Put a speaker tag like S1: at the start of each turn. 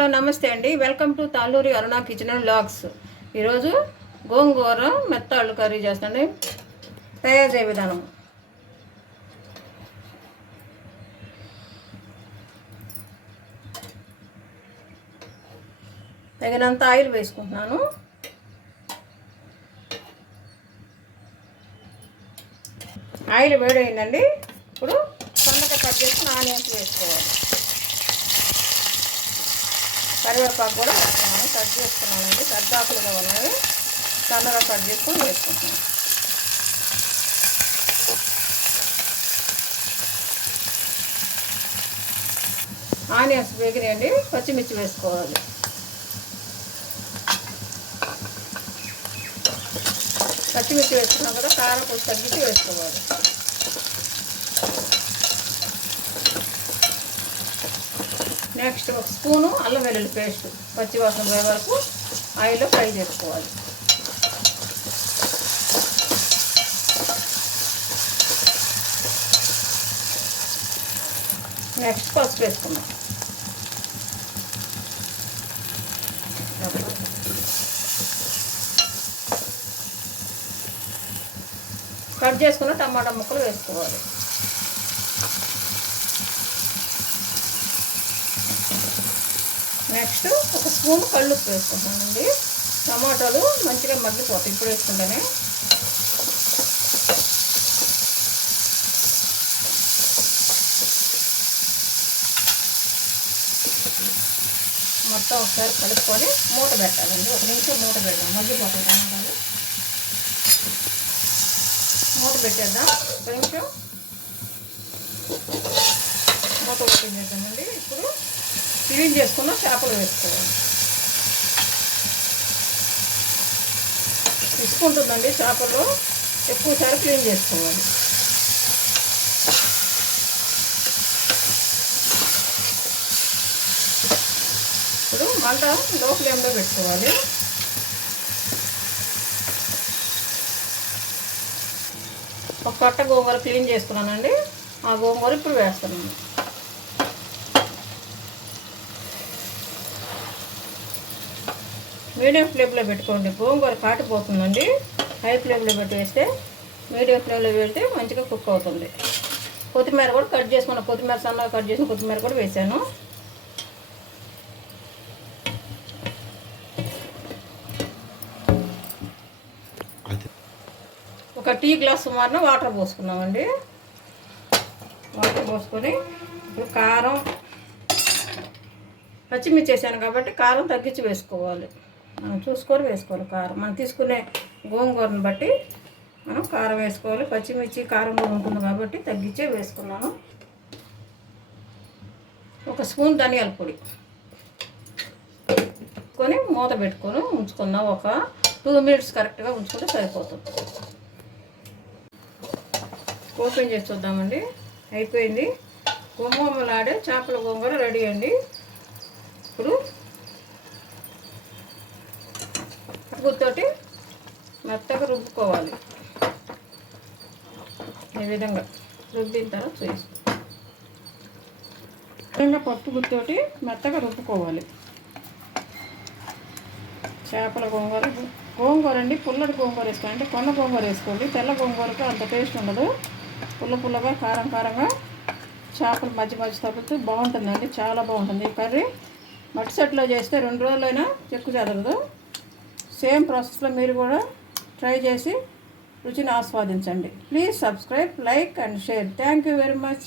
S1: Hello నమస్తే అండి. Welcome to Talluri Aruna kitchen and vlogs ఈరోజు గోంగూర మెత్తాళ్ళు కర్రీ చేస్తాండి తయారు చేయ విధానం. తగినంత ఆయిల్ వేసుకుంటున్నాను. ఆయిల్ వేడైందండి. ఇప్పుడు సన్నగా కట్ చేసి ఆనియన్స్ వేసుకోవాలి. కరివేపాకు కూడా వేస్తున్నాను. కట్ చేసుకున్నానండి. పెద్దాకులుగా ఉన్నాయి సన్నగా కట్ చేసుకొని వేసుకుంటున్నాను. ఆనియన్స్ వేగినాయండి. పచ్చిమిర్చి వేసుకోవాలి. పచ్చిమిర్చి వేసుకున్నాం కదా కారం కొంచెం తగ్గించి వేసుకోవాలి. నెక్స్ట్ ఒక స్పూను అల్లం వెల్లుల్లి పేస్ట్ పచ్చివాసన పోయే వరకు ఆయిల్లో ఫ్రై చేసుకోవాలి. నెక్స్ట్ పసుపు వేసుకుందాం. కట్ చేసుకున్న టమాటా ముక్కలు వేసుకోవాలి. నెక్స్ట్ ఒక స్పూన్ కళ్ళుప్పు వేసుకుంటానండి. టమాటాలు మంచిగా మగ్గిపోతాయి. ఇప్పుడు వేసుకుంటానే. మొత్తం ఒకసారి కలుపుకొని మూట పెట్టాలండి. ఒక నిమిషం మూట పెడదాం. మగ్గిపోతాయి టమాటాలు. మూట పెట్టేద్దాం. ఒక నిమిషం. మూట ఓపెన్ క్లీన్ చేసుకున్న చేపలు వేసుకోవాలి. తీసుకుంటుందండి చేపలు. ఎక్కువసారి క్లీన్ చేసుకోవాలి. ఇప్పుడు మంట లో ఫ్లేమ్లో పెట్టుకోవాలి. ఒక కట్ట గోంగూర క్లీన్ చేసుకున్నానండి. ఆ గోంగూర ఇప్పుడు వేస్తున్నాను. మీడియం ఫ్లేమ్లో పెట్టుకోండి. గోంగూర కాటిపోతుందండి హై ఫ్లేమ్లో పెట్టి వేస్తే మీడియం ఫ్లేమ్లో పెడితే మంచిగా కుక్ అవుతుంది. కొత్తిమీర కూడా కట్ చేసుకున్న కొత్తిమీర సన్నగా కట్ చేసిన కొత్తిమీర కూడా వేసాను. ఒక టీ గ్లాస్ సుమారున వాటర్ పోసుకున్నామండి. వాటర్ పోసుకొని ఇప్పుడు కారం పచ్చిమిర్చి వేసాను కాబట్టి కారం తగ్గించి వేసుకోవాలి. చూసుకొని వేసుకోవాలి కారం. మనం తీసుకునే గోంగూరను బట్టి మనం కారం వేసుకోవాలి. పచ్చిమిర్చి కారం కూడా ఉంటుంది కాబట్టి తగ్గించే వేసుకున్నాను. ఒక స్పూన్ ధనియాల పొడి కొని మూత పెట్టుకొని ఉంచుకుందాం ఒక టూ మినిట్స్ కరెక్ట్గా ఉంచుకుంటే సరిపోతుంది. ఓపెన్ చేసి చూద్దామండి. అయిపోయింది. గుమ్మలాడే చేపల గోంగూర రెడీ అండి. ఇప్పుడు గుత్తోటి మెత్తగా రుబ్బుకోవాలి. ఈ విధంగా రుబ్బిన తర్వాత చూసి విధంగా పప్పు గుత్తోటి మెత్తగా రుబ్బుకోవాలి. చేపల గోంగూర గోంగూర అండి పుల్లటి గోంగూర వేసుకోండి కొండ గోంగూర వేసుకోండి. తెల్ల గోంగూరకి అంత టేస్ట్ ఉండదు. పుల్ల పుల్లగా కారం కారంగా చేపలు మధ్య మధ్య తగ్గుతూ బాగుంటుందండి. చాలా బాగుంటుంది. ఈ కర్రీ మట్టి సెట్లో చేస్తే రెండు రోజులైనా చెక్కు చెదరదు. సేమ్ ప్రాసెస్లో మీరు కూడా ట్రై చేసి రుచిని ఆస్వాదించండి. Please subscribe like and share. Thank you very much.